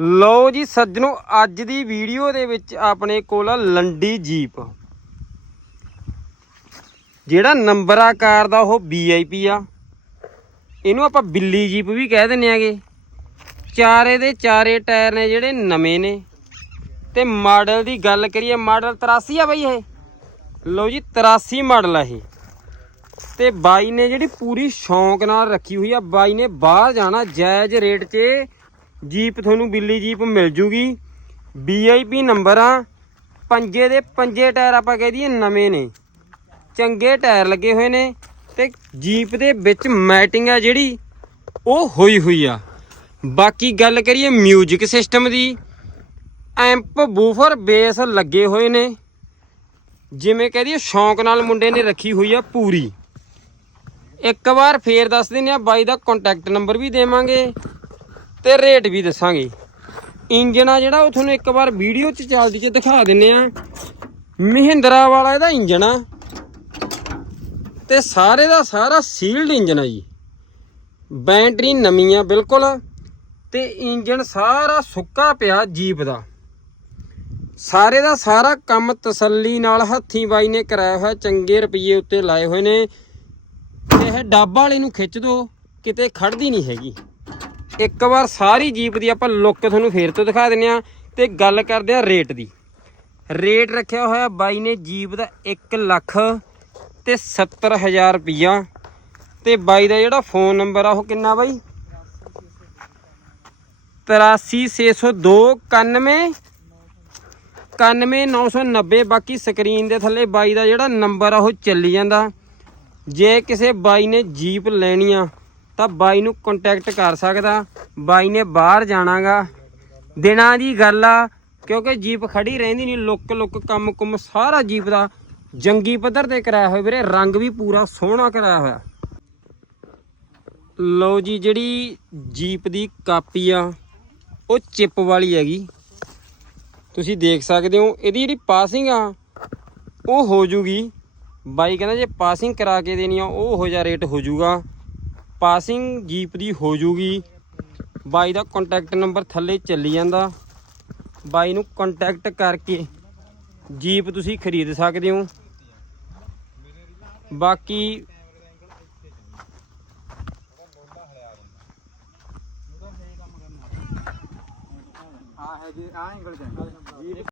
ਲਓ ਜੀ ਸੱਜਣੋ, ਅੱਜ ਦੀ ਵੀਡੀਓ ਦੇ ਵਿੱਚ ਆਪਣੇ ਕੋਲ ਆ ਲੰਡੀ ਜੀਪ। ਜਿਹੜਾ ਨੰਬਰ ਆਕਾਰ ਦਾ ਉਹ ਵੀਆਈਪੀ ਆ। ਇਹਨੂੰ ਆਪਾਂ ਬਿੱਲੀ ਜੀਪ ਵੀ ਕਹਿ ਦਿੰਨੇ ਆਗੇ। ਚਾਰੇ ਦੇ ਚਾਰੇ ਟਾਇਰ ਨੇ ਜਿਹੜੇ ਨਵੇਂ ਨੇ। ਤੇ ਮਾਡਲ ਦੀ ਗੱਲ ਕਰੀਏ, ਮਾਡਲ 83 ਆ ਬਈ ਇਹ। ਲਓ ਜੀ 83 ਮਾਡਲ ਆ ਇਹ। ਤੇ ਬਾਈ ਨੇ ਜਿਹੜੀ ਪੂਰੀ ਸ਼ੌਂਕ ਨਾਲ ਰੱਖੀ ਹੋਈ ਆ, ਬਾਈ ਨੇ ਬਾਹਰ ਜਾਣਾ, ਜਾਇਜ਼ ਰੇਟ 'ਚ ਜੀਪ ਤੁਹਾਨੂੰ ਬਿੱਲੀ ਜੀਪ ਮਿਲ ਜੂਗੀ। ਵੀਆਈਪੀ ਨੰਬਰ ਆ ਪੰਜੇ ਦੇ ਪੰਜੇ ਟਾਇਰ ਆਪਾਂ ਕਹਿ ਦਈਏ ਨਵੇਂ ਨੇ। ਚੰਗੇ ਟਾਇਰ ਲੱਗੇ ਹੋਏ ਨੇ ਤੇ ਜੀਪ ਦੇ ਵਿੱਚ ਮੈਟਿੰਗ ਆ ਜਿਹੜੀ, ਉਹ ਹੋਈ ਹੋਈ ਆ। ਬਾਕੀ ਗੱਲ ਕਰੀਏ 뮤직 ਸਿਸਟਮ ਦੀ, ਐਂਪ ਬੂਫਰ ਬੇਸ ਲੱਗੇ ਹੋਏ ਨੇ। ਜਿਵੇਂ ਕਹਿ ਦਈਏ ਸ਼ੌਂਕ ਨਾਲ ਮੁੰਡੇ ਨੇ ਰੱਖੀ ਹੋਈ ਆ ਪੂਰੀ। ਇੱਕ ਵਾਰ ਫੇਰ ਦੱਸ ਦਿੰਦੇ ਆ, ਬਾਈ ਦਾ ਕੰਟੈਕਟ ਨੰਬਰ ਵੀ ਦੇਵਾਂਗੇ। ਤੇ ਰੇਟ ਵੀ ਦੱਸਾਂਗੇ। ਇੰਜਨ ਆ ਜਿਹੜਾ, ਉਹ ਤੁਹਾਨੂੰ ਇੱਕ ਵਾਰ ਵੀਡੀਓ 'ਚ ਚੱਲਦੀ 'ਚ ਦਿਖਾ ਦਿੰਨੇ ਆ। ਮਹਿੰਦਰਾ ਵਾਲਾ ਇਹਦਾ ਇੰਜਨ ਆ। ਤੇ ਸਾਰੇ ਦਾ ਸਾਰਾ ਸੀਲਡ ਇੰਜਨ ਆ ਜੀ। ਬੈਟਰੀ ਨਵੀਂ ਆ ਬਿਲਕੁਲ। ਤੇ ਇੰਜਨ ਸਾਰਾ ਸੁੱਕਾ ਪਿਆ ਜੀਪ ਦਾ। ਸਾਰੇ ਦਾ ਸਾਰਾ ਕੰਮ ਤਸੱਲੀ ਨਾਲ ਹੱਥੀਂ ਬਾਈ ਨੇ ਕਰਾਇਆ ਹੋਇਆ, ਚੰਗੇ ਰੁਪਏ ਉੱਤੇ ਲਾਏ ਹੋਏ ਨੇ। ਤੇ ਇਹ ਡੱਬ ਵਾਲੇ ਨੂੰ ਖਿੱਚ ਦੋ, ਕਿਤੇ ਖੜਦੀ ਨਹੀਂ ਹੈਗੀ। ਇੱਕ ਵਾਰ ਸਾਰੀ ਜੀਪ ਦੀ ਆਪਾਂ ਲੁੱਕ ਤੁਹਾਨੂੰ ਫੇਰ ਤੋਂ ਦਿਖਾ ਦਿੰਨੇ ਆ ਤੇ ਗੱਲ ਕਰਦੇ ਆ ਰੇਟ ਦੀ। ਰੇਟ ਰੱਖਿਆ ਹੋਇਆ ਬਾਈ ਨੇ ਜੀਪ ਦਾ 1 ਲੱਖ ਤੇ 70000 ਰੁਪਈਆ। ਤੇ ਬਾਈ ਦਾ ਜਿਹੜਾ ਫੋਨ ਨੰਬਰ ਆ ਉਹ ਕਿੰਨਾ ਬਾਈ? 83602 91 91990 ਬਾਕੀ ਸਕਰੀਨ ਦੇ ਥੱਲੇ ਬਾਈ ਦਾ ਜਿਹੜਾ ਨੰਬਰ ਆ ਉਹ ਚੱਲੀ ਜਾਂਦਾ। ਜੇ ਕਿਸੇ ਬਾਈ ਨੇ ਜੀਪ ਲੈਣੀ ਆ ਤਾਂ ਬਾਈ ਨੂੰ ਕੰਟੈਕਟ ਕਰ ਸਕਦਾ। ਬਾਈ ਨੇ ਬਾਹਰ ਜਾਣਾਗਾ। ਦਿਨਾਂ ਦੀ ਗੱਲ ਆ, ਕਿਉਂਕਿ ਜੀਪ ਖੜੀ ਰਹਿੰਦੀ ਨਹੀਂ, ਲੁੱਕ ਲੁੱਕ ਕੰਮ ਕੁਮ ਸਾਰਾ ਜੀਪ ਦਾ ਜੰਗੀ ਪੱਧਰ ਤੇ ਕਰਾਇਆ ਹੋਇਆ ਵੀਰੇ, ਰੰਗ ਵੀ ਪੂਰਾ ਸੋਹਣਾ ਕਰਾਇਆ ਹੋਇਆ। ਲਓ ਜੀ, ਜਿਹੜੀ ਜੀਪ ਦੀ ਕਾਪੀ ਆ, ਉਹ ਚਿਪ ਵਾਲੀ ਹੈਗੀ। ਤੁਸੀਂ ਦੇਖ ਸਕਦੇ ਹੋ, ਇਹਦੀ ਜਿਹੜੀ ਪਾਸਿੰਗ ਆ, ਉਹ ਹੋ ਜੂਗੀ। ਬਾਈ ਕਹਿੰਦਾ ਜੇ ਪਾਸਿੰਗ ਕਰਾ ਕੇ ਦੇਣੀ ਆ, ਉਹ ਹੋ ਜਾ ਰੇਟ ਹੋ ਜੂਗਾ। ਪਾਸਿੰਗ ਜੀਪ ਦੀ ਹੋ ਜੂਗੀ। ਬਾਈ ਦਾ ਕੰਟੈਕਟ ਨੰਬਰ ਥੱਲੇ ਚੱਲੀ ਜਾਂਦਾ। ਬਾਈ ਨੂੰ ਕੰਟੈਕਟ ਕਰਕੇ ਜੀਪ ਤੁਸੀਂ ਖਰੀਦ ਸਕਦੇ ਹੋ। ਬਾਕੀ ਆ ਹੈ ਜੀ ਆ ਐਂਗਲ ਜਾਂਦੇ